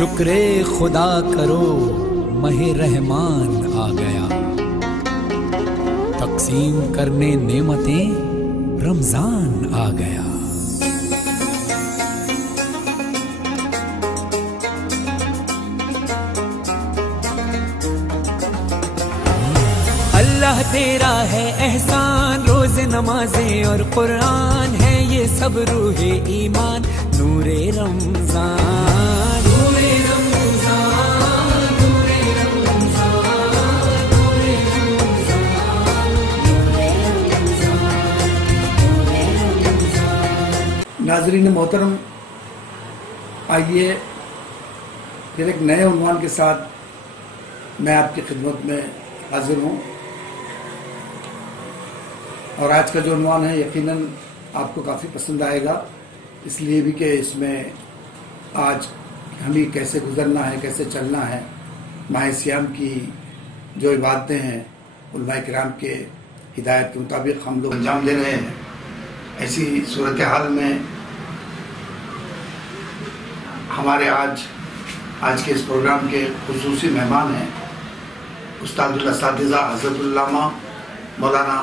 شکر خدا کرو ماہ رحمان آ گیا، تقسیم کرنے نعمتیں رمضان آ گیا۔ اللہ تیرا ہے احسان، روز نمازیں اور قرآن ہے یہ سب روح ایمان، نور رمضان نور رمضان نور رمضان نور رمضان۔ ناظرین محترم، آئیے پھر ایک نئے عنوان کے ساتھ میں آپ کی خدمت میں حاضر ہوں، اور آج کا جو عنوان ہے یقیناً آپ کو کافی پسند آئے گا، اس لیے بھی کہ اس میں آج ہمیں کیسے گزرنا ہے، کیسے چلنا ہے، ماہ صیام کی جو عبادتیں ہیں علماء کرام کے ہدایت کے مطابق ہم لوگ انجام دے رہے ہیں۔ ایسی صورتحال میں ہمارے آج کے اس پروگرام کے خصوصی مہمان ہیں استاد الاساتذہ حضرت علامہ مولانا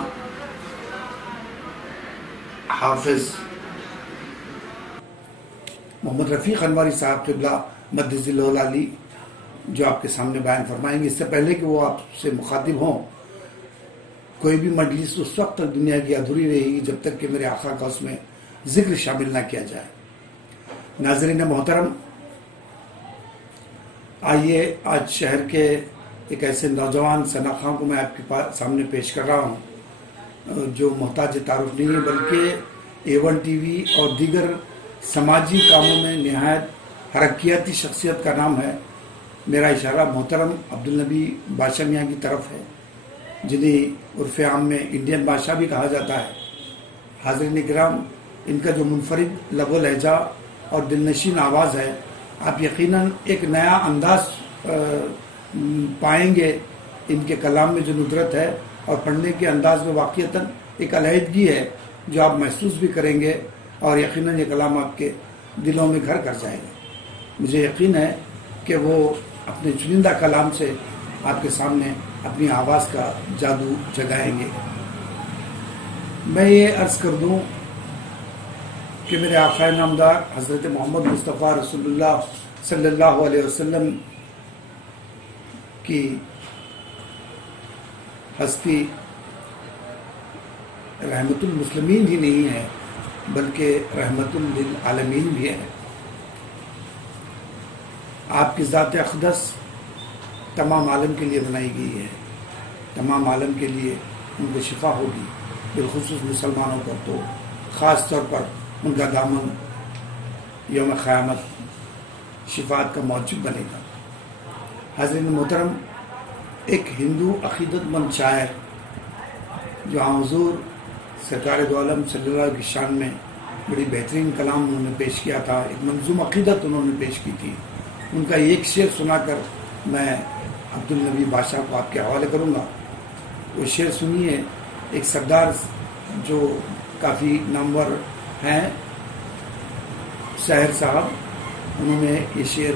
حافظ محمد رفیق انواری صاحب قبلہ مدد ذلہ العالی، جو آپ کے سامنے بیان فرمائیں گے۔ اس سے پہلے کہ وہ آپ سے مخاطب ہوں، کوئی بھی مجلس اس وقت تک دنیا کی ادھوری رہے گی جب تک کہ میرے آقا کا اس میں ذکر شامل نہ کیا جائے۔ ناظرین محترم، آئیے آج شہر کے ایک ایسے نوجوان شناخواں کو میں آپ کے سامنے پیش کر رہا ہوں جو محتاج تعارف نہیں ہے، بلکہ A1 ٹی وی اور دیگر سماجی کاموں میں نہایت حرکیاتی شخصیت کا نام ہے۔ میرا اشارہ محترم عبدالنبی بادشاہ میاں کی طرف ہے، جنہیں عرف عام میں انڈین بادشاہ بھی کہا جاتا ہے۔ حاضرین کرام، ان کا جو منفرد لب و لہجہ اور دلنشین آواز ہے، آپ یقیناً ایک نیا انداز پائیں گے ان کے کلام میں، جو ندرت ہے اور پڑھنے کے انداز میں واقعتاً ایک علیحدگی ہے جو آپ محسوس بھی کریں گے، اور یقیناً یہ کلام آپ کے دلوں میں گھر کر جائے گا۔ مجھے یقین ہے کہ وہ اپنے چنندہ کلام سے آپ کے سامنے اپنی آواز کا جادو جگائیں گے۔ میں یہ عرض کر دوں کہ میرے آقا نامدار حضرت محمد مصطفیٰ رسول اللہ صلی اللہ علیہ وسلم کی ہستی رحمت المسلمین ہی نہیں ہے بلکہ رحمت للعالمین بھی ہے۔ آپ کی ذات اقدس تمام عالم کے لیے بنائی گئی ہے، تمام عالم کے لیے ان کو شفا ہوگی، بالخصوص مسلمانوں کو تو خاص طور پر ان کا دامن یوم قیامت شفاعت کا موجب بنے گا۔ حاضرین محترم، ایک ہندو عقیدت مند شاعر جو حضور سرکار دو عالم صلی اللہ علیہ وسلم کی شان میں بڑی بہترین کلام انہوں نے پیش کیا تھا، ایک منظوم عقیدت انہوں نے پیش کی تھی، ان کا ایک شعر سنا کر میں عبدالنبی بادشاہ کو آپ کے حوالے کروں گا۔ وہ شعر سنیے، ایک سردار جو کافی نامور ہیں سحر صاحب، انہوں نے یہ شعر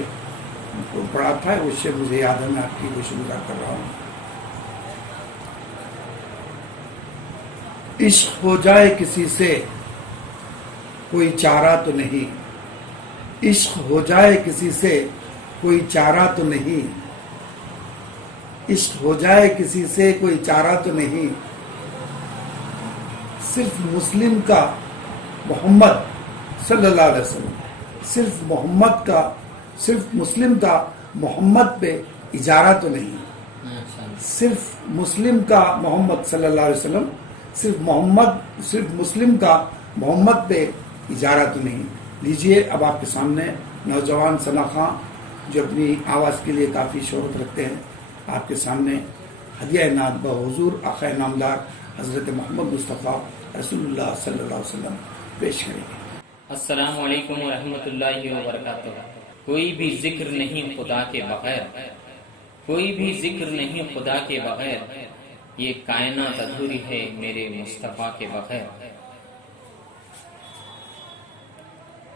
پڑھا تھا، وہ شعر مجھے یاد ہے، میں آپ کی گوش گزار کر رہا ہوں۔ عشق ہو جائے کسی سے کوئی چارہ تو نہیں، عشق ہو جائے کسی سے کوئی چارہ تو نہیں، عشق ہو جائے کسی سے کوئی چارہ تو نہیں، صرف مسلم کا محمد صلی اللہ علیہ وسلم، صرف مسلم کا محمد پہ اجارہ تو نہیں، صرف مسلم کا محمد صلی اللہ علیہ وسلم، صرف مسلم کا محمد پہ اجارہ تو نہیں۔ لیجئے اب آپ کے سامنے نوجوان شناخواں جو اپنی آواز کے لیے کافی شہرت رکھتے ہیں، آپ کے سامنے ہدیہ نعت بحضور آقا نامدار حضرت محمد مصطفیٰ رسول اللہ صلی اللہ علیہ وسلم پیش کریں گے۔ السلام علیکم ورحمۃ اللہ وبرکاتہ۔ کوئی بھی ذکر نہیں خدا کے بغیر، کوئی بھی ذکر نہیں خدا کے بغیر، یہ کائنات ادھوری ہے میرے مصطفیٰ کے بغیر۔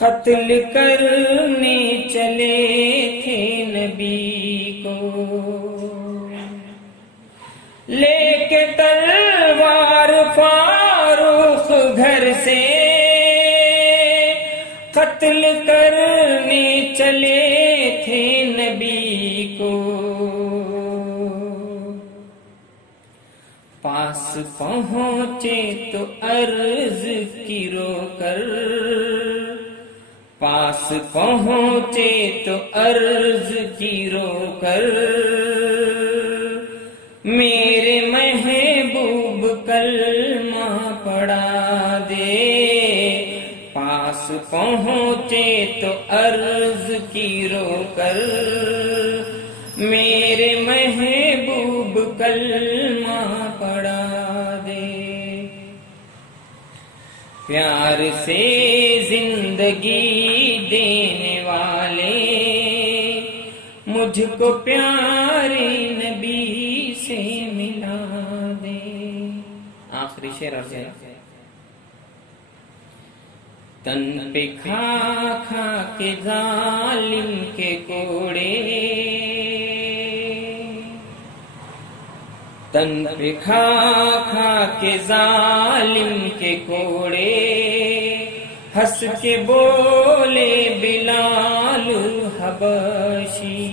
قتل کرنے چلے تھے نبی کو، لے کے تلوار فاروق گھر سے قتل کرنے چلے تھے نبی کو۔ پاس پہنچے تو عرض کی رو کر، پاس پہنچے تو عرض کی رو کر، میرے محبوب کلمہ پڑھا دے۔ پاس پہنچے تو عرض کی رو کر، میرے محبوب کلمہ پڑھا دے۔ پیار سے زندگی دینے والے مجھ کو پیارے نبی سے ملا دے۔ آخری شعر عرض ہے، تن پہ کھا کھا کے ظالم کے کوڑے، تن پہ کھا کھا کے ظالم کے کوڑے، ہنس کے بولے بلال حبشی۔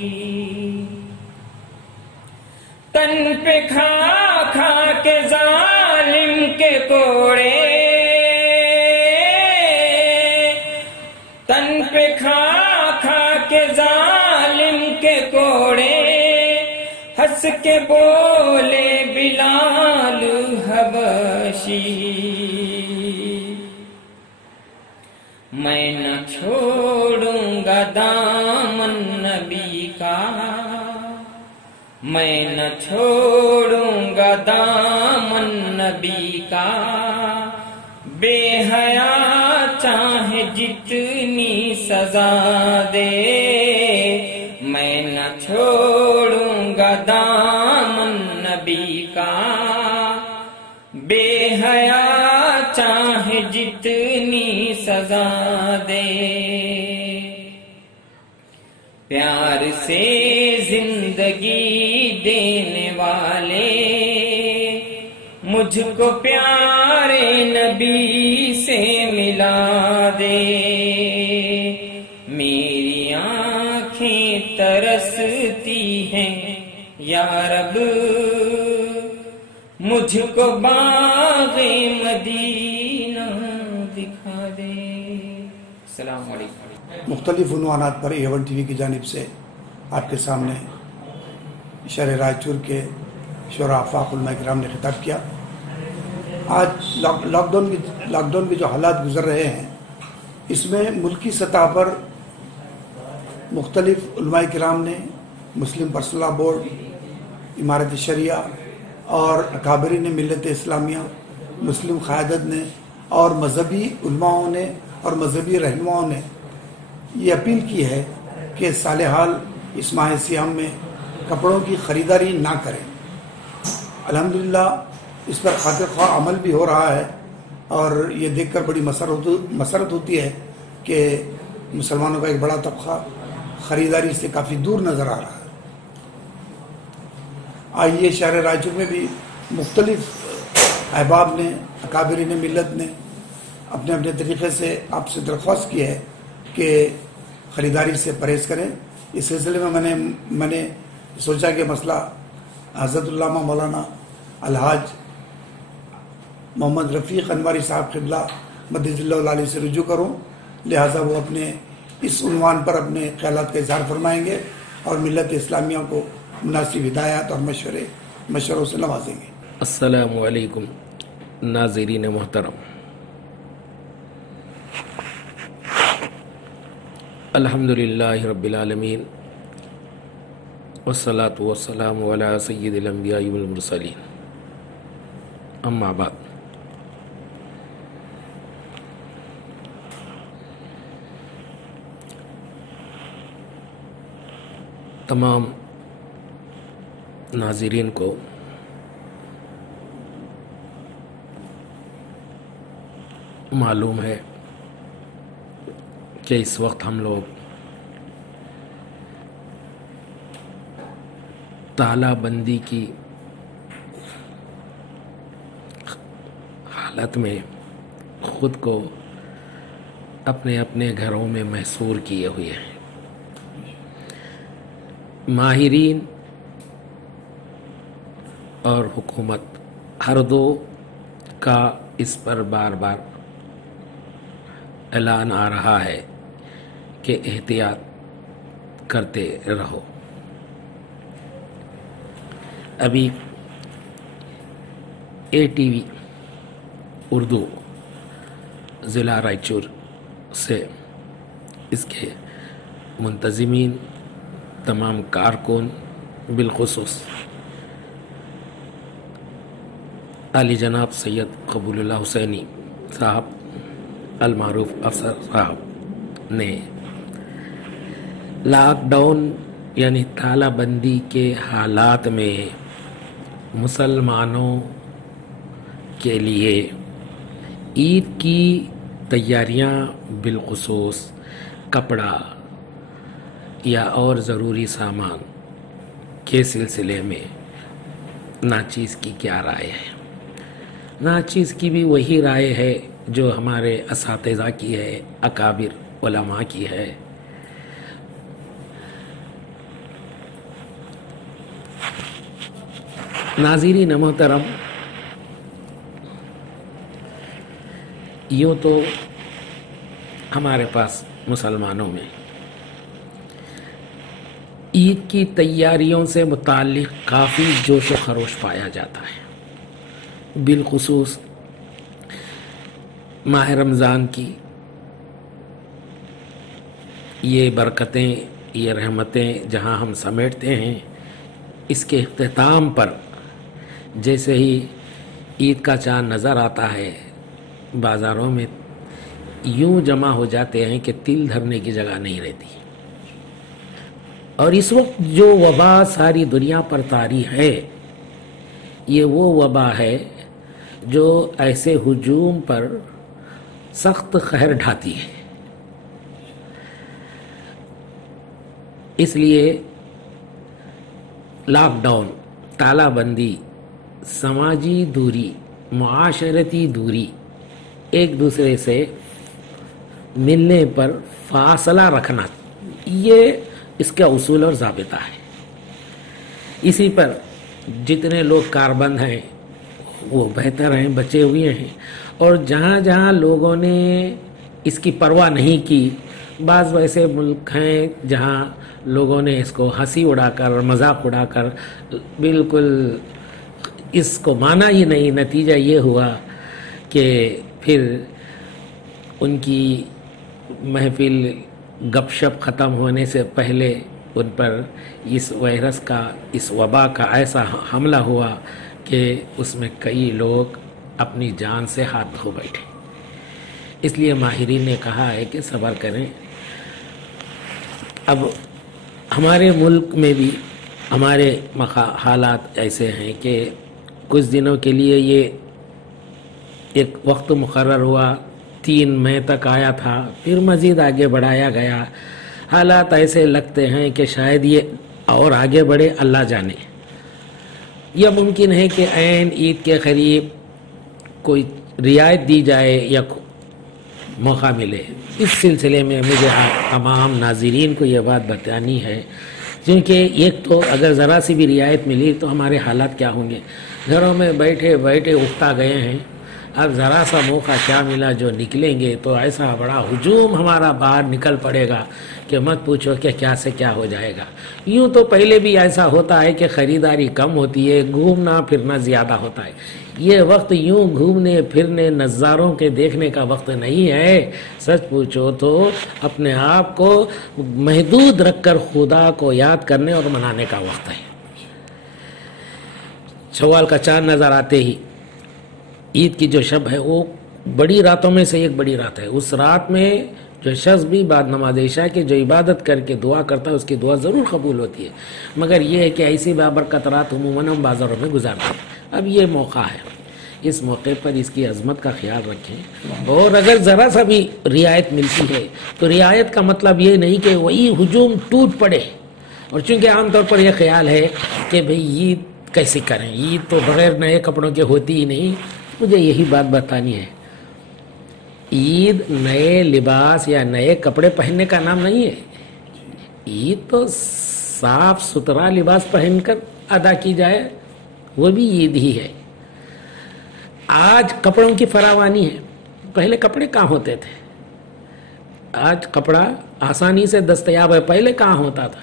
تن پہ کھا کھا کے ظالم کے کوڑے، تن پہ کھا کھا کے ظالم کے کوڑے، ہنس کے بولے بلال حبشی۔ میں نہ چھوڑوں گا دامن نبی کا، میں نہ چھوڑوں گا دامن نبی کا، بے حیا چاہے جتنی سزا دے۔ میں نہ چھوڑوں گا دامن نبی کا، بے حیا چاہے جتنی سزا دے۔ پیار سے زندگی دینے والے مجھ کو پیارے نبی سے ملا دے۔ میری آنکھیں ترستی ہیں یا رب، مجھ کو باغ مدینہ دکھا دے۔ السلام علیکم۔ مختلف عنوانات پر A1 TV کی جانب سے آپ کے سامنے شہر رائچور کے شعراء آفاق علماء کرام نے خطاب کیا۔ آج لاک ڈاؤن کے جو حالات گزر رہے ہیں، اس میں ملکی سطح پر مختلف علماء کرام نے، مسلم پرسنل لاء بورڈ، امارت شریعہ اور اکابرین ملت اسلامیہ، مسلم قیادت نے اور مذہبی علماؤں نے اور مذہبی رہنماؤں نے یہ اپیل کی ہے کہ سال حال اس ماہ سیام میں کپڑوں کی خریداری نہ کریں۔ الحمدللہ اس پر خاطر خواہ عمل بھی ہو رہا ہے، اور یہ دیکھ کر بڑی مسرت ہوتی ہے کہ مسلمانوں کا ایک بڑا طبقہ خریداری سے کافی دور نظر آ رہا ہے۔ آئیے شہر رائچور میں بھی مختلف احباب نے، اکابرین ملت نے اپنے اپنے طریقے سے آپ سے درخواست کی ہے کہ خریداری سے پرہیز کریں۔ اس سلسلے میں میں نے سوچا کہ مسئلہ حضرت علامہ مولانا الحاج محمد رفیق انواری صاحب قبلہ مدد اللہ علیہ سے رجوع کروں، لہٰذا وہ اپنے اس عنوان پر اپنے خیالات کا اظہار فرمائیں گے اور ملت اسلامیہ کو مناسب ہدایات اور مشوروں سے نوازیں گے۔ السلام علیکم ناظرین محترم، الحمدللہ رب العالمین والصلاة والسلام علی سید الانبیاء والمرسلین، اما بعد۔ تمام ناظرین کو معلوم ہے کہ اس وقت ہم لوگ تالا بندی کی حالت میں خود کو اپنے اپنے گھروں میں محصور کیے ہوئے ہیں. ماہرین اور حکومت ہر دو کا اس پر بار بار اعلان آ رہا ہے کہ احتیاط کرتے رہو. ابھی ATV اردو ضلع رائچور سے اس کے منتظمین، تمام کارکن، بالخصوص علی جناب سید قبول اللہ حسینی صاحب، المعروف افسر صاحب نے لاک ڈاؤن یعنی تالا بندی کے حالات میں مسلمانوں کے لیے عید کی تیاریاں، بالخصوص کپڑا یا اور ضروری سامان کے سلسلے میں ناچیز کی کیا رائے ہے؟ ناچیز کی بھی وہی رائے ہے جو ہمارے اساتذہ کی ہے، اکابر علماء کی ہے. ناظرین محترم، یوں تو ہمارے پاس مسلمانوں میں عید کی تیاریوں سے متعلق کافی جوش و خروش پایا جاتا ہے. بالخصوص ماہ رمضان کی یہ برکتیں، یہ رحمتیں جہاں ہم سمیٹتے ہیں، اس کے اختتام پر جیسے ہی عید کا چاند نظر آتا ہے، بازاروں میں یوں جمع ہو جاتے ہیں کہ تل دھرنے کی جگہ نہیں رہتی. اور اس وقت جو وبا ساری دنیا پر طاری ہے، یہ وہ وبا ہے جو ایسے ہجوم پر سخت قہر ڈھاتی ہے. اس لیے لاک ڈاؤن، تالا بندی، سماجی دوری، معاشرتی دوری، ایک دوسرے سے ملنے پر فاصلہ رکھنا، یہ اس کا اصول اور ضابطہ ہے. اسی پر جتنے لوگ کاربند ہیں وہ بہتر ہیں، بچے ہوئے ہیں. اور جہاں جہاں لوگوں نے اس کی پرواہ نہیں کی، بعض ویسے ملک ہیں جہاں لوگوں نے اس کو ہنسی اڑا کر، مذاق اڑا کر بالکل اس کو مانا ہی نہیں. نتیجہ یہ ہوا کہ پھر ان کی محفل گپ شپ ختم ہونے سے پہلے ان پر اس وائرس کا، اس وبا کا ایسا حملہ ہوا کہ اس میں کئی لوگ اپنی جان سے ہاتھ دھو بیٹھے. اس لیے ماہرین نے کہا ہے کہ صبر کریں. اب ہمارے ملک میں بھی ہمارے حالات ایسے ہیں کہ کچھ دنوں کے لیے یہ ایک وقت مقرر ہوا، 3 مئی تک آیا تھا، پھر مزید آگے بڑھایا گیا. حالات ایسے لگتے ہیں کہ شاید یہ اور آگے بڑھے، اللہ جانے. یہ ممکن ہے کہ عین عید کے قریب کوئی رعایت دی جائے یا موقع ملے. اس سلسلے میں مجھے تمام ناظرین کو یہ بات بتانی ہے، کیونکہ ایک تو اگر ذرا سی بھی رعایت ملی تو ہمارے حالات کیا ہوں گے. گھروں میں بیٹھے بیٹھے اکتا گئے ہیں. اب ذرا سا موقع کیا ملا جو نکلیں گے تو ایسا بڑا ہجوم ہمارا باہر نکل پڑے گا کہ مت پوچھو کہ کیا سے کیا ہو جائے گا. یوں تو پہلے بھی ایسا ہوتا ہے کہ خریداری کم ہوتی ہے، گھومنا پھرنا زیادہ ہوتا ہے. یہ وقت یوں گھومنے پھرنے، نظاروں کے دیکھنے کا وقت نہیں ہے. سچ پوچھو تو اپنے آپ کو محدود رکھ کر خدا کو یاد کرنے اور منانے کا وقت ہے. شوال کا چاند نظر آتے ہی عید کی جو شب ہے وہ بڑی راتوں میں سے ایک بڑی رات ہے. اس رات میں جو شخص بھی بعد نماز عشاء کے جو عبادت کر کے دعا کرتا ہے اس کی دعا ضرور قبول ہوتی ہے، مگر یہ ہے کہ ایسی بابرکت رات عموماً ہم بازاروں میں گزارتے ہیں. اب یہ موقع ہے، اس موقع پر اس کی عظمت کا خیال رکھیں، اور اگر ذرا سا بھی رعایت ملتی ہے تو رعایت کا مطلب یہ نہیں کہ وہی ہجوم ٹوٹ پڑے. اور چونکہ عام طور پر یہ خیال ہے کہ بھئی عید کیسے کریں، عید تو بغیر نئے کپڑوں کے ہوتی ہی نہیں. مجھے یہی بات بتانی ہے، عید نئے لباس یا نئے کپڑے پہننے کا نام نہیں ہے. عید تو صاف ستھرا لباس پہن کر ادا کی جائے، وہ بھی عید ہی ہے. آج کپڑوں کی فراوانی ہے، پہلے کپڑے کہاں ہوتے تھے؟ آج کپڑا آسانی سے دستیاب ہے، پہلے کہاں ہوتا تھا؟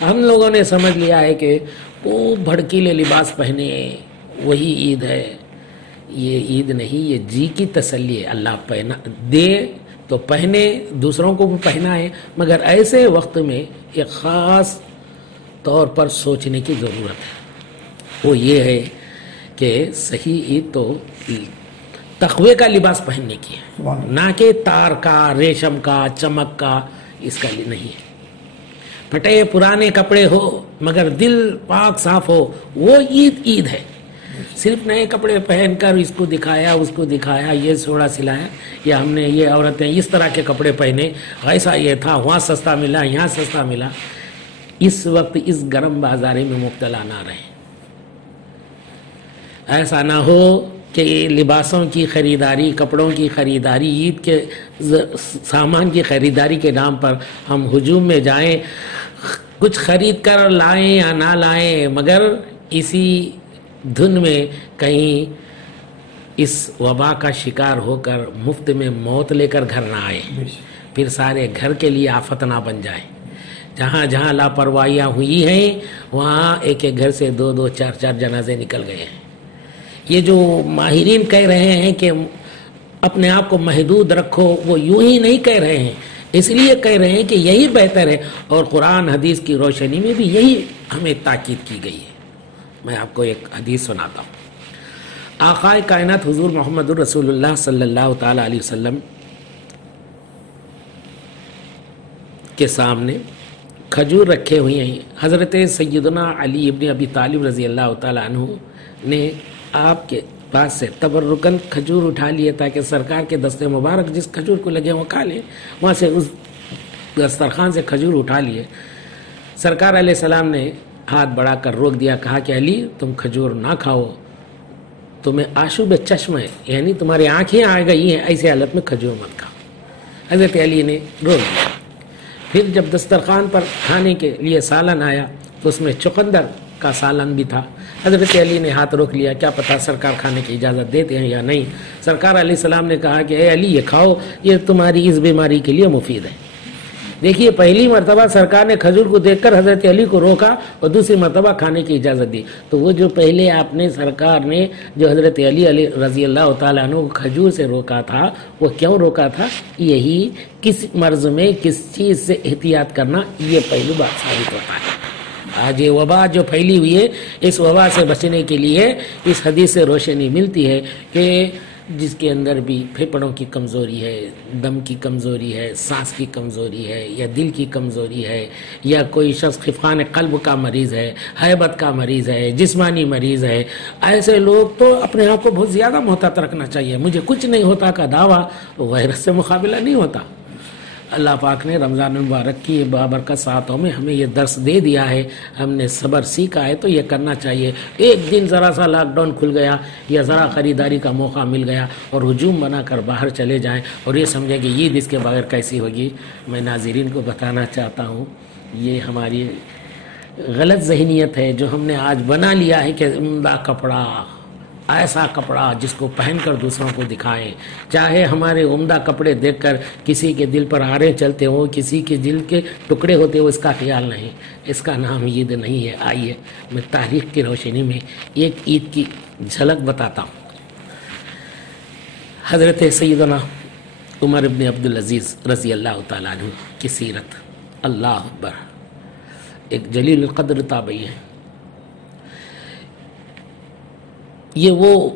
ہم لوگوں نے سمجھ لیا ہے کہ وہ بھڑکیلے لباس پہنے وہی عید ہے. یہ عید نہیں، یہ جی کی تسلی ہے. اللہ پہنا دے تو پہنے، دوسروں کو بھی پہنا ہے، مگر ایسے وقت میں ایک خاص طور پر سوچنے کی ضرورت ہے. وہ یہ ہے کہ صحیح عید تو تقوی کا لباس پہننے کی ہے، نہ کہ تار کا، ریشم کا، چمک کا، اس کا نہیں ہے. پھٹے پرانے کپڑے ہو مگر دل پاک صاف ہو، وہ عید ہے. صرف نئے کپڑے پہن کر اس کو دکھایا اس کو دکھایا، یہ سوڑا سلایا، یا ہم نے یہ عورتیں اس طرح کے کپڑے پہنے، ایسا یہ تھا، وہاں سستا ملا یہاں سستا ملا. اس وقت اس گرم بازاری میں مبتلا نہ رہیں. ایسا نہ ہو کہ لباسوں کی خریداری، کپڑوں کی خریداری، عید کے سامان کی خریداری کے نام پر ہم ہجوم میں جائیں، کچھ خرید کر لائیں یا نہ لائیں، مگر اسی دھن میں کہیں اس وبا کا شکار ہو کر مفت میں موت لے کر گھر نہ آئے، پھر سارے گھر کے لیے آفت نہ بن جائے. جہاں جہاں لاپرواہیاں ہوئی ہیں وہاں ایک ایک گھر سے 2-2 4-4 جنازے نکل گئے ہیں. یہ جو ماہرین کہہ رہے ہیں کہ اپنے آپ کو محدود رکھو، وہ یوں ہی نہیں کہہ رہے ہیں، اس لیے کہہ رہے ہیں کہ یہی بہتر ہے، اور قرآن حدیث کی روشنی میں بھی یہی ہمیں تاکید کی گئی ہے. میں آپ کو ایک حدیث سناتا ہوں. آقائے کائنات حضور محمد رسول اللہ صلی اللہ تعالی علیہ وسلم کے سامنے کھجور رکھے ہوئے ہیں. حضرت سیدنا علی ابن ابی طالب رضی اللہ تعالی عنہ نے آپ کے پاس سے تبرکن کھجور اٹھا لیے تاکہ سرکار کے دست مبارک جس کھجور کو لگے وہ کھا لیں. وہاں سے اس دسترخوان سے کھجور اٹھا لیے. سرکار علیہ السلام نے ہاتھ بڑھا کر روک دیا، کہا کہ علی تم کھجور نہ کھاؤ، تمہیں آشوب چشم ہے، یعنی تمہاری آنکھیں آ گئی ہیں، ایسے حالت میں کھجور مت کھاؤ. حضرت علی نے روک دیا. پھر جب دسترخوان پر کھانے کے لیے سالن آیا تو اس میں چقندر کا سالن بھی تھا. حضرت علی نے ہاتھ روک لیا، کیا پتہ سرکار کھانے کی اجازت دیتے ہیں یا نہیں. سرکار علیہ السلام نے کہا کہ اے علی یہ کھاؤ، یہ تمہاری اس بیماری کے لیے مفید ہے. دیکھیے پہلی مرتبہ سرکار نے کھجور کو دیکھ کر حضرت علی کو روکا اور دوسری مرتبہ کھانے کی اجازت دی. تو وہ جو پہلے آپ نے سرکار نے جو حضرت علی رضی اللہ تعالیٰ عنہ کو کھجور سے روکا تھا، وہ کیوں روکا تھا؟ یہی کس مرض میں کس چیز سے احتیاط کرنا، یہ پہلی بات ثابت ہوتا ہے. آج یہ وبا جو پھیلی ہوئی ہے، اس وبا سے بچنے کے لیے اس حدیث سے روشنی ملتی ہے کہ جس کے اندر بھی پھیپھڑوں کی کمزوری ہے، دم کی کمزوری ہے، سانس کی کمزوری ہے، یا دل کی کمزوری ہے، یا کوئی شخص خفقان قلب کا مریض ہے، حیبت کا مریض ہے، جسمانی مریض ہے، ایسے لوگ تو اپنے آپ کو بہت زیادہ محتاط رکھنا چاہیے. مجھے کچھ نہیں ہوتا کا دعویٰ وائرس سے مقابلہ نہیں ہوتا. اللہ پاک نے رمضان المبارک کی بابرکت ساعتوں میں ہمیں یہ درس دے دیا ہے، ہم نے صبر سیکھا ہے تو یہ کرنا چاہیے. ایک دن ذرا سا لاک ڈاؤن کھل گیا یا ذرا خریداری کا موقع مل گیا اور ہجوم بنا کر باہر چلے جائیں اور یہ سمجھیں کہ عید اس کے بغیر کیسی ہوگی. میں ناظرین کو بتانا چاہتا ہوں یہ ہماری غلط ذہنیت ہے جو ہم نے آج بنا لیا ہے کہ عمدہ کپڑا، ایسا کپڑا جس کو پہن کر دوسروں کو دکھائیں. چاہے ہمارے عمدہ کپڑے دیکھ کر کسی کے دل پر آرے چلتے ہوں، کسی کے دل کے ٹکڑے ہوتے ہو، اس کا خیال نہیں. اس کا نام عید نہیں ہے. آئیے میں تاریخ کی روشنی میں ایک عید کی جھلک بتاتا ہوں. حضرت سیدنا عمر ابن عبدالعزیز رضی اللہ تعالیٰ عنہ کی سیرت. اللہ اکبر، ایک جلیل القدر تابعی ہے. یہ وہ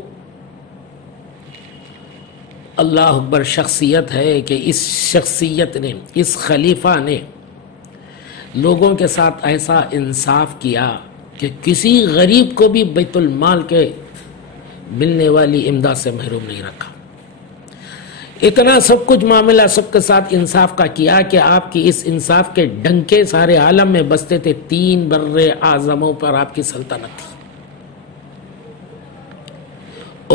اللہ اکبر شخصیت ہے کہ اس شخصیت نے، اس خلیفہ نے لوگوں کے ساتھ ایسا انصاف کیا کہ کسی غریب کو بھی بیت المال کے ملنے والی امداد سے محروم نہیں رکھا۔ اتنا سب کچھ معاملہ سب کے ساتھ انصاف کا کیا کہ آپ کی اس انصاف کے ڈنکے سارے عالم میں بستے تھے۔ 3 بر اعظموں پر آپ کی سلطنت تھی،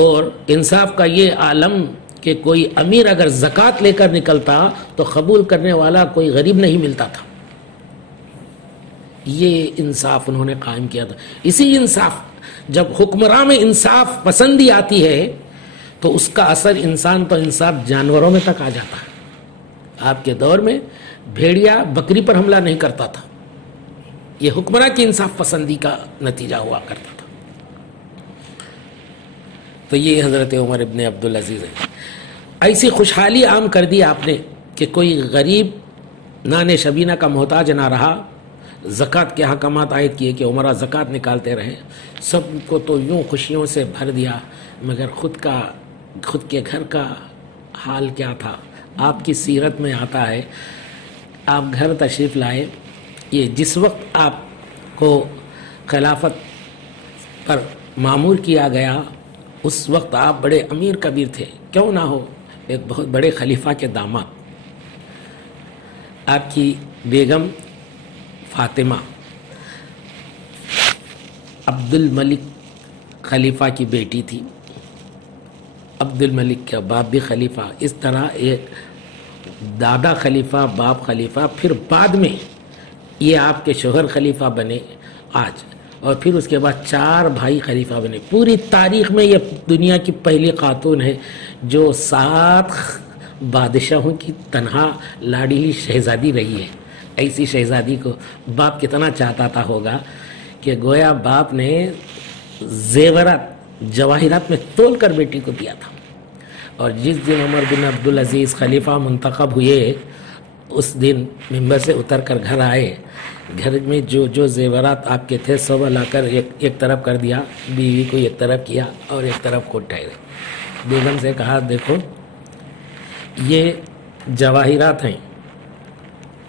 اور انصاف کا یہ عالم کہ کوئی امیر اگر زکوٰۃ لے کر نکلتا تو قبول کرنے والا کوئی غریب نہیں ملتا تھا۔ یہ انصاف انہوں نے قائم کیا تھا۔ اسی انصاف، جب حکمراں میں انصاف پسندی آتی ہے تو اس کا اثر انسان تو انصاف جانوروں میں تک آ جاتا ہے۔ آپ کے دور میں بھیڑیا بکری پر حملہ نہیں کرتا تھا، یہ حکمراں کی انصاف پسندی کا نتیجہ ہوا کرتا تھا۔ تو یہ حضرت عمر ابن عبدالعزیز ہے۔ ایسی خوشحالی عام کر دی آپ نے کہ کوئی غریب نان شبینہ کا محتاج نہ رہا۔ زکوٰۃ کے احکامات عائد کیے کہ عمرہ زکوٰۃ نکالتے رہے، سب کو تو یوں خوشیوں سے بھر دیا، مگر خود کے گھر کا حال کیا تھا؟ آپ کی سیرت میں آتا ہے، آپ گھر تشریف لائے، یہ جس وقت آپ کو خلافت پر مامور کیا گیا اس وقت آپ بڑے امیر کبیر تھے، کیوں نہ ہو ایک بہت بڑے خلیفہ کے داماد۔ آپ کی بیگم فاطمہ عبد الملک خلیفہ کی بیٹی تھی، عبد الملک کا باپ بھی خلیفہ، اس طرح ایک دادا خلیفہ، باپ خلیفہ، پھر بعد میں یہ آپ کے شوہر خلیفہ بنے آج، اور پھر اس کے بعد 4 بھائی خلیفہ بنے۔ پوری تاریخ میں یہ دنیا کی پہلی خاتون ہے جو 7 بادشاہوں کی تنہا لاڈلی شہزادی رہی ہے۔ ایسی شہزادی کو باپ کتنا چاہتا تھا ہوگا کہ گویا باپ نے زیورات جواہرات میں تول کر بیٹی کو دیا تھا۔ اور جس دن عمر بن عبدالعزیز خلیفہ منتخب ہوئے اس دن ممبر سے اتر کر گھر آئے، گھر میں جو زیورات آپ کے تھے سب لا کر ایک طرف کر دیا، بیوی کو ایک طرف کیا اور ایک طرف کو ٹھہرے۔ بیگم سے کہا دیکھو یہ جواہرات ہیں،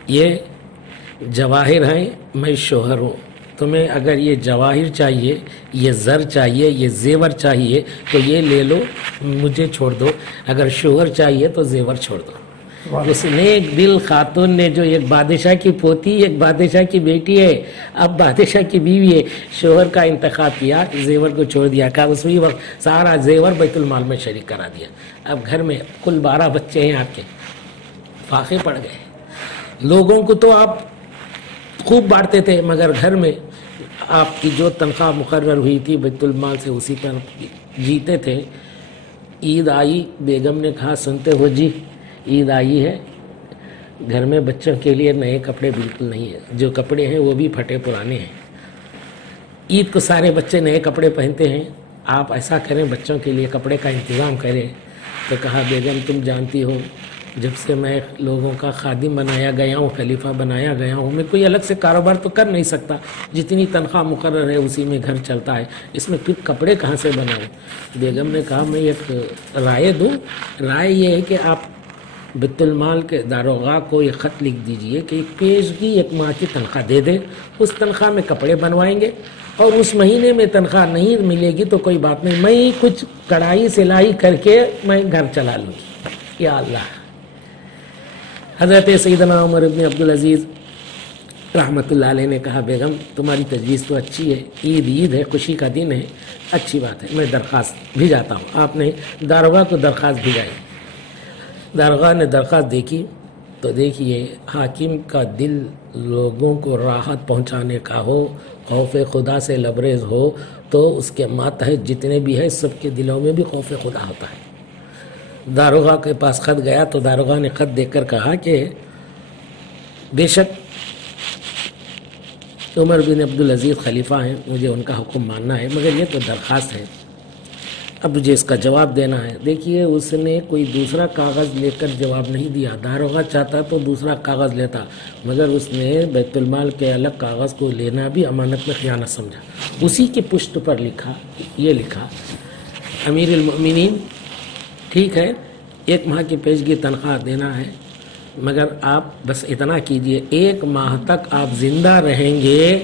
یہ جواہر ہیں، میں شوہر ہوں، تمہیں اگر یہ جواہر چاہیے، یہ زر چاہیے، یہ زیور چاہیے تو یہ لے لو، مجھے چھوڑ دو، اگر شوہر چاہیے تو زیور چھوڑ دو۔ اس نیک دل خاتون نے جو ایک بادشاہ کی پوتی، ایک بادشاہ کی بیٹی ہے، اب بادشاہ کی بیوی ہے، شوہر کا انتخاب کیا، زیور کو چھوڑ دیا، کہا اسی وقت سارا زیور بیت المال میں شریک کرا دیا۔ اب گھر میں کل 12 بچے ہیں آپ کے، فاقے پڑ گئے۔ لوگوں کو تو آپ خوب بانٹتے تھے، مگر گھر میں آپ کی جو تنخواہ مقرر ہوئی تھی بیت المال سے اسی پر جیتے تھے۔ عید آئی، بیگم نے کہا سنتے ہو جی عید آئی ہے، گھر میں بچوں کے لیے نئے کپڑے بالکل نہیں ہیں، جو کپڑے ہیں وہ بھی پھٹے پرانے ہیں۔ عید کو سارے بچے نئے کپڑے پہنتے ہیں، آپ ایسا کریں بچوں کے لیے کپڑے کا انتظام کریں۔ تو کہا بیگم تم جانتی ہو جب سے میں لوگوں کا خادم بنایا گیا ہوں، خلیفہ بنایا گیا ہوں، میں کوئی الگ سے کاروبار تو کر نہیں سکتا، جتنی تنخواہ مقرر ہے اسی میں گھر چلتا ہے، اس میں پھر کپڑے کہاں سے بناؤں؟ بیگم نے کہا میں ایک رائے دوں، رائے یہ ہے کہ آپ بیت المال کے داروغہ کو یہ خط لکھ دیجئے کہ ایک پیشگی 1 ماہ کی تنخواہ دے دیں، اس تنخواہ میں کپڑے بنوائیں گے، اور اس مہینے میں تنخواہ نہیں ملے گی تو کوئی بات نہیں، میں کچھ کڑھائی سلائی کر کے میں گھر چلا لوں گی۔ یا اللہ! حضرت سیدنا عمر بن عبدالعزیز رحمۃ اللہ علیہ نے کہا بیگم تمہاری تجویز تو اچھی ہے، عید ہے، خوشی کا دن ہے، اچھی بات ہے، میں درخواست بھیجاتا ہوں۔ آپ نے داروغہ کو درخواست بھیجائی، داروغہ نے درخواست دیکھی تو دیکھیے حاکم کا دل لوگوں کو راحت پہنچانے کا ہو، خوف خدا سے لبریز ہو تو اس کے ماتحت جتنے بھی ہیں سب کے دلوں میں بھی خوف خدا ہوتا ہے۔ داروغہ کے پاس خط گیا تو داروغہ نے خط دیکھ کر کہا کہ بے شک عمر بن عبدالعزیز خلیفہ ہیں، مجھے ان کا حکم ماننا ہے، مگر یہ تو درخواست ہے، اب مجھے اس کا جواب دینا ہے۔ دیکھیے اس نے کوئی دوسرا کاغذ لے کر جواب نہیں دیا، داروغہ چاہتا تو دوسرا کاغذ لیتا، مگر اس نے بیت المال کے الگ کاغذ کو لینا بھی امانت میں خیانت سمجھا۔ اسی کی پشت پر یہ لکھا امیر المؤمنین ٹھیک ہے 1 ماہ کی پیشگی تنخواہ دینا ہے، مگر آپ بس اتنا کیجئے 1 ماہ تک آپ زندہ رہیں گے،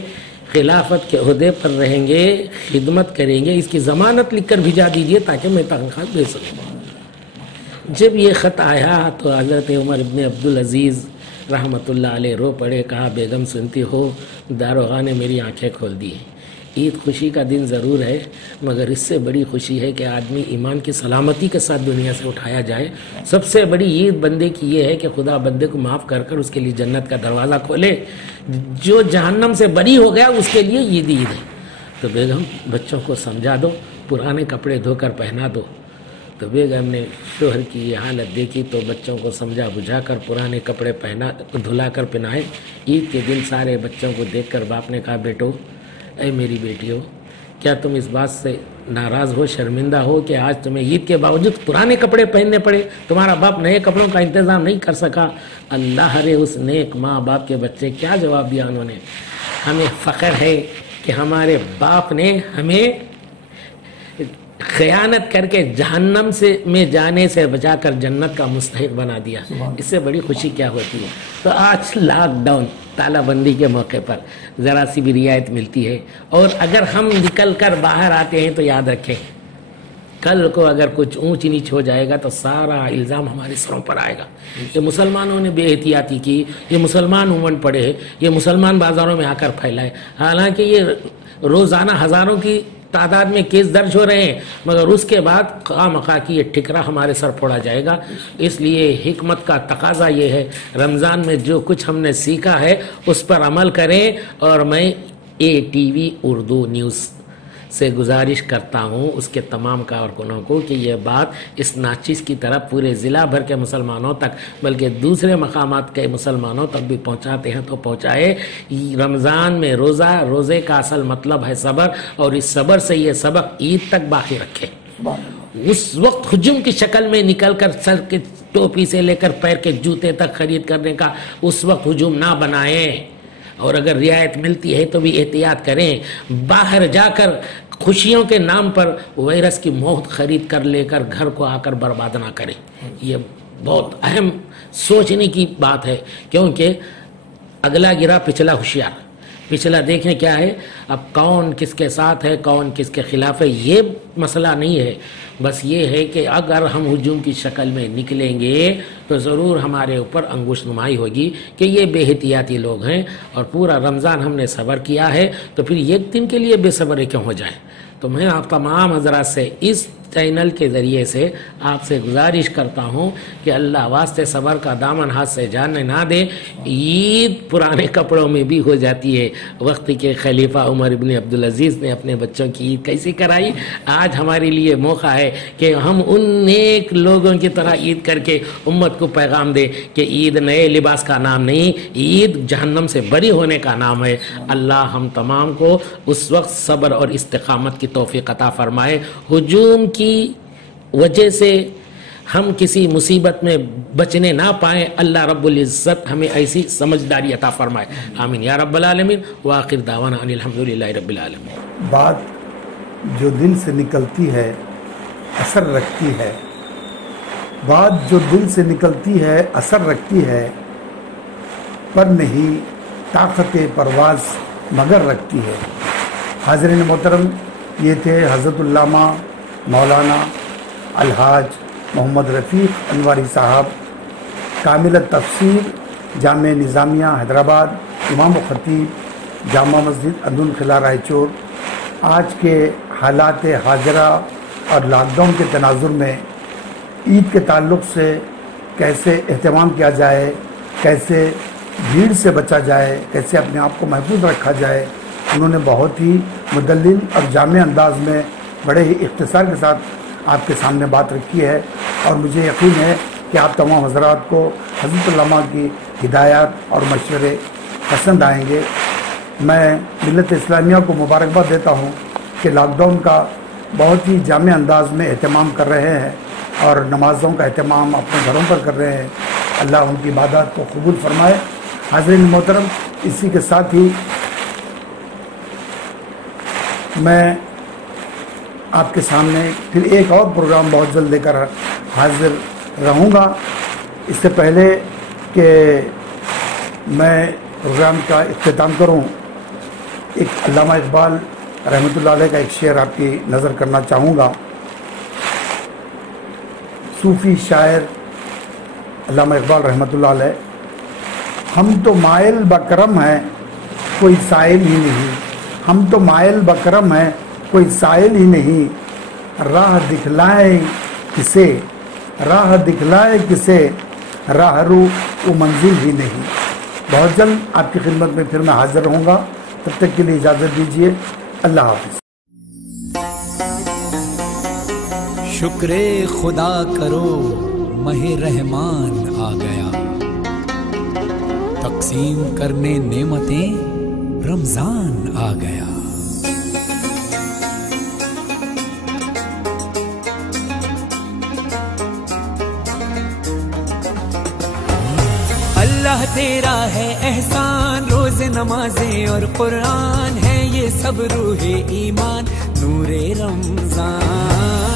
خلافت کے عہدے پر رہیں گے، خدمت کریں گے، اس کی ضمانت لکھ کر بھیجا دیجئے تاکہ میں تنخواہ دے سکوں۔ جب یہ خط آیا تو حضرت عمر ابن عبدالعزیز رحمۃ اللہ علیہ رو پڑے، کہا بیگم سنتی ہو، داروغہ نے میری آنکھیں کھول دی ہیں۔ عید خوشی کا دن ضرور ہے، مگر اس سے بڑی خوشی ہے کہ آدمی ایمان کی سلامتی کے ساتھ دنیا سے اٹھایا جائے۔ سب سے بڑی عید بندے کی یہ ہے کہ خدا بندے کو معاف کر کر اس کے لیے جنت کا دروازہ کھولے، جو جہنم سے بری ہو گیا اس کے لیے عید ہے۔ تو بیگم بچوں کو سمجھا دو، پرانے کپڑے دھو کر پہنا دو۔ تو بیگم نے شوہر کی یہ حالت دیکھی تو بچوں کو سمجھا بجھا کر پرانے کپڑے دھلا کر پہنائے۔ عید کے دن سارے بچوں کو دیکھ کر باپ نے کہا، بیٹو اے میری بیٹیو، کیا تم اس بات سے ناراض ہو، شرمندہ ہو کہ آج تمہیں عید کے باوجود پرانے کپڑے پہننے پڑے؟ تمہارا باپ نئے کپڑوں کا انتظام نہیں کر سکا؟ اللہ رے اس نیک ماں باپ کے بچے، کیا جواب دیا انہوں نے؟ ہمیں فخر ہے کہ ہمارے باپ نے ہمیں خیانت کر کے جہنم میں جانے سے بچا کر جنت کا مستحق بنا دیا۔ اس سے بڑی خوشی کیا ہوتی ہے؟ تو آج لاک ڈاؤن، تالا بندی کے موقع پر ذرا سی بھی رعایت ملتی ہے، اور اگر ہم نکل کر باہر آتے ہیں تو یاد رکھیں، کل کو اگر کچھ اونچ نیچ ہو جائے گا تو سارا الزام ہمارے سروں پر آئے گا۔ یہ مسلمانوں نے بے احتیاطی کی، یہ مسلمان امنڈ پڑے، یہ مسلمان بازاروں میں آ کر پھیلائے، حالانکہ یہ روزانہ ہزاروں کی تعداد میں کیس درج ہو رہے ہیں، مگر اس کے بعد خواہ مخواہ کی یہ ٹھکرا ہمارے سر پھوڑا جائے گا۔ اس لیے حکمت کا تقاضا یہ ہے، رمضان میں جو کچھ ہم نے سیکھا ہے اس پر عمل کریں، اور میں ATV اردو نیوز سے گزارش کرتا ہوں اس کے تمام کارکنوں کو کہ یہ بات اس ناچیز کی طرف پورے ضلع بھر کے مسلمانوں تک بلکہ دوسرے مقامات کے مسلمانوں تک بھی پہنچاتے ہیں تو پہنچائے۔ رمضان میں روزے کا اصل مطلب ہے صبر، اور اس صبر سے یہ سبق عید تک باقی رکھے۔ اس وقت ہجوم کی شکل میں نکل کر سر کے ٹوپی سے لے کر پیر کے جوتے تک خرید کرنے کا اس وقت ہجوم نہ بنائیں، اور اگر رعایت ملتی ہے تو بھی احتیاط کریں۔ باہر جا کر خوشیوں کے نام پر وائرس کی موت خرید کر لے کر گھر کو آ کر برباد نہ کریں۔ یہ بہت اہم سوچنے کی بات ہے، کیونکہ اگلا گرا پچھلا ہوشیار۔ پچھلا دیکھیں کیا ہے، اب کون کس کے ساتھ ہے، کون کس کے خلاف ہے، یہ مسئلہ نہیں ہے، بس یہ ہے کہ اگر ہم ہجوم کی شکل میں نکلیں گے تو ضرور ہمارے اوپر انگوش نمائی ہوگی کہ یہ بے احتیاطی لوگ ہیں، اور پورا رمضان ہم نے صبر کیا ہے تو پھر ایک دن کے لیے بے صبر کیوں ہو جائیں۔ تو میں آپ تمام حضرات سے اس چینل کے ذریعے سے آپ سے گزارش کرتا ہوں کہ اللہ واسطے صبر کا دامن ہاتھ سے جانے نہ دے۔ عید پرانے کپڑوں میں بھی ہو جاتی ہے۔ وقت کے خلیفہ عمر ابن عبدالعزیز نے اپنے بچوں کی عید کیسی کرائی، آج ہمارے لیے موقع ہے کہ ہم ان نیک لوگوں کی طرح عید کر کے امت کو پیغام دے کہ عید نئے لباس کا نام نہیں، عید جہنم سے بری ہونے کا نام ہے۔ اللہ ہم تمام کو اس وقت صبر اور استقامت کی توفیق عطا فرمائے۔ ہجوم کی وجہ سے ہم کسی مصیبت میں بچنے نہ پائیں، اللہ رب العزت ہمیں ایسی سمجھداری عطا فرمائے، آمین یا رب العالمین۔ وآخر دعوانا ان الحمدللہ رب العالمین۔ بات جو دل سے نکلتی ہے اثر رکھتی ہے، بات جو دل سے نکلتی ہے اثر رکھتی ہے، پر نہیں طاقت پرواز مگر رکھتی ہے۔ حاضرین محترم، یہ تھے حضرت علامہ مولانا الحاج محمد رفیق انواری صاحب، کامل التفسیر، جامع نظامیہ حیدرآباد، امام و خطیب، جامع مسجد اندون خلا رائے چور۔ آج کے حالات حاضرہ اور لاک ڈاؤن کے تناظر میں عید کے تعلق سے کیسے اہتمام کیا جائے، کیسے بھیڑ سے بچا جائے، کیسے اپنے آپ کو محفوظ رکھا جائے، انہوں نے بہت ہی مدلل اور جامع انداز میں بڑے ہی اختصار کے ساتھ آپ کے سامنے بات رکھی ہے، اور مجھے یقین ہے کہ آپ تمام حضرات کو حضرت علماء کی ہدایات اور مشورے پسند آئیں گے۔ میں ملت اسلامیہ کو مبارکباد دیتا ہوں کہ لاک ڈاؤن کا بہت ہی جامع انداز میں اہتمام کر رہے ہیں، اور نمازوں کا اہتمام اپنے گھروں پر کر رہے ہیں۔ اللہ ان کی عبادات کو قبول فرمائے۔ حاضرین محترم، اسی کے ساتھ ہی میں آپ کے سامنے پھر ایک اور پروگرام بہت جلد لے کر حاضر رہوں گا۔ اس سے پہلے کہ میں پروگرام کا اختتام کروں، ایک علامہ اقبال رحمۃ اللہ علیہ کا ایک شعر آپ کی نظر کرنا چاہوں گا. صوفی شاعر علامہ اقبال رحمۃ اللہ علیہ: ہم تو مائل بکرم ہیں کوئی سائل ہی نہیں، ہم تو مائل بکرم ہیں کوئی سائل ہی نہیں، راہ دکھلائے کسے، راہ دکھلائے کسے، راہ رو وہ منزل ہی نہیں. بہت جلد آپ کی خدمت میں پھر میں حاضر ہوں گا، تب تک کے لیے اجازت دیجیے. اللہ حافظ. شکر خدا کرو ماہ رحمان آ گیا، تقسیم کرنے نعمتیں رمضان آ گیا. اللہ تیرا ہے احسان، روز نمازیں اور قرآن ہے یہ سب روح ایمان نور رمضان.